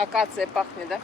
Акация пахнет, да?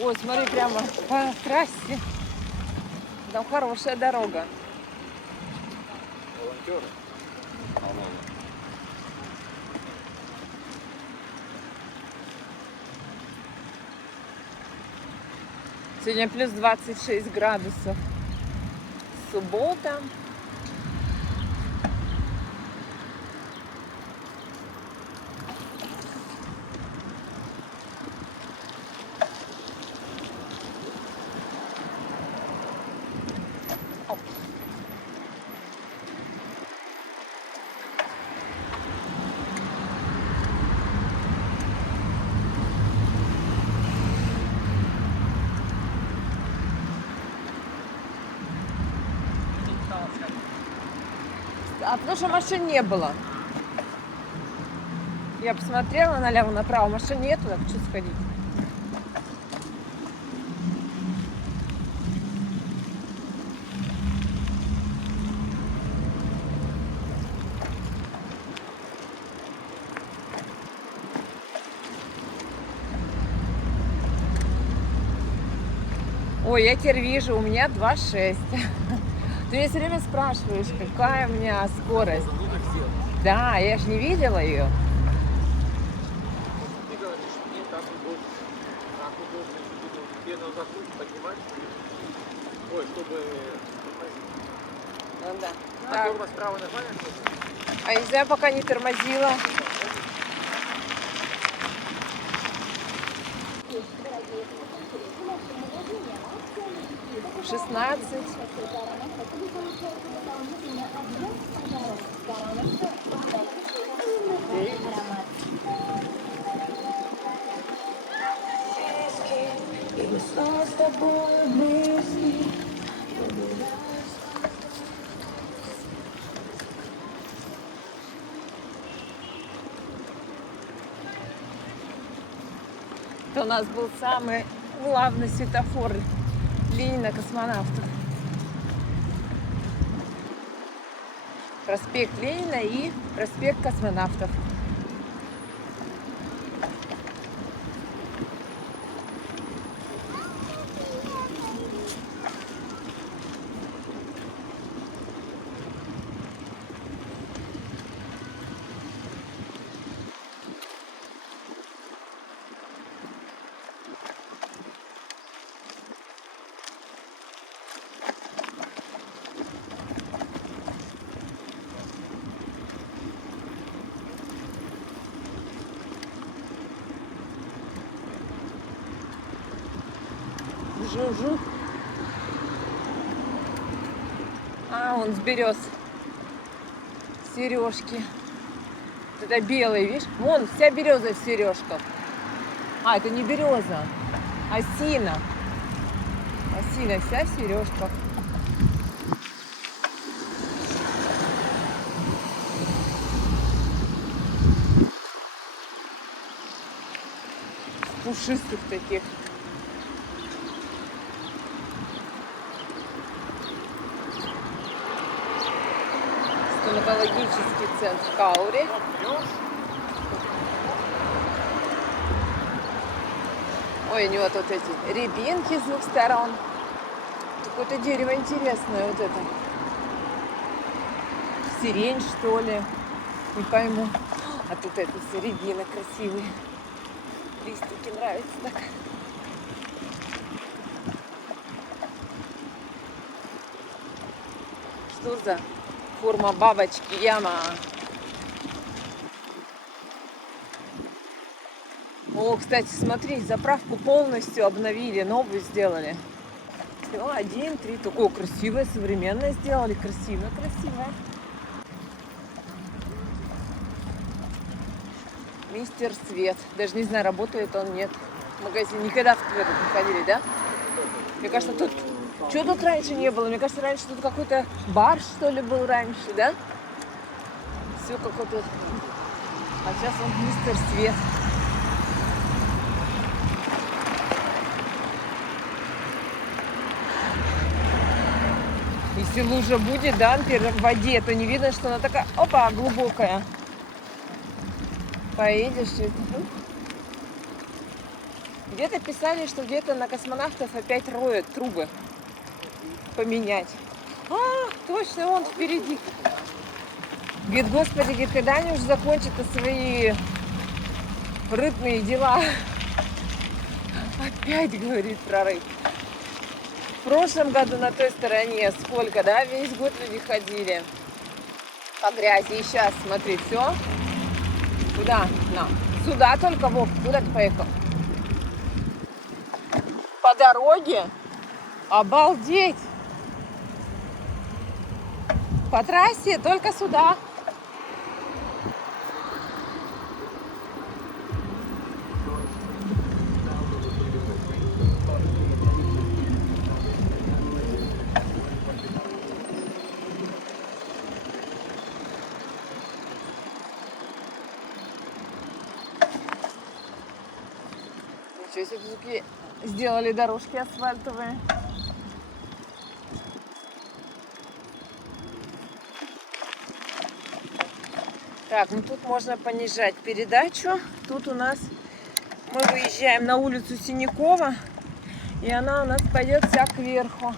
Ой, смотри, прямо по трассе. Там хорошая дорога. Волонтеры. Сегодня плюс 26 градусов. Суббота. А потому что машин не было. Я посмотрела налево-направо, машин нету, так что сходить. Ой, я теперь вижу, у меня 2,6. Ты меня все время спрашиваешь, какая у меня скорость. Да, я же не видела ее. Ты говоришь, мне так удобно. Так удобно, чтобы тебе на закрутку поднимать. Ой, чтобы тормозить. Ну да. А Так. тормоз справа нормально? А не знаю, пока не тормозила. — 16. Это у нас был самый главный светофор Ленина космонавтов. Проспект Ленина и проспект космонавтов. Жу-жу. А, он с берез. Сережки. Это белый, видишь? Вон, вся береза в сережках. А, это не береза, осина. Осина вся в сережках. Пушистых таких. Стоматологический центр Каури. Ой, у него тут эти рябинки с двух сторон. Какое-то дерево интересное вот это. Сирень, что ли? Не пойму. А тут это все рябина красивые. Листики нравятся так. Что за форма бабочки? Яма. О, кстати, смотри, заправку полностью обновили, новую сделали. Все, 1, 3. Такое красивое, современное сделали. Красивое, красивое. Мистер Свет. Даже не знаю, работает он, нет. В магазине никогда в этот не ходили, да? Мне кажется, тут... Что тут раньше не было? Мне кажется, раньше тут какой-то бар, что ли, был раньше, да? Все какой-то... А сейчас он мистер Свет. Если лужа будет, да, в воде, то не видно, что она такая, опа, глубокая. Поедешь и... Где-то писали, что где-то на космонавтов опять роют трубы поменять. А, точно, он впереди. Говорит, господи, говорит, когда они уже закончат свои рыбные дела? Опять, говорит, прорыв. В прошлом году на той стороне сколько, да, весь год люди ходили по грязи. И сейчас, смотри, все. Куда? На. Сюда только, Вов, куда ты поехал? По дороге? Обалдеть! По трассе только сюда. Ничего себе, все-таки сделали дорожки асфальтовые. Так, ну тут можно понижать передачу. Тут у нас мы выезжаем на улицу Синякова, и она у нас пойдет вся кверху.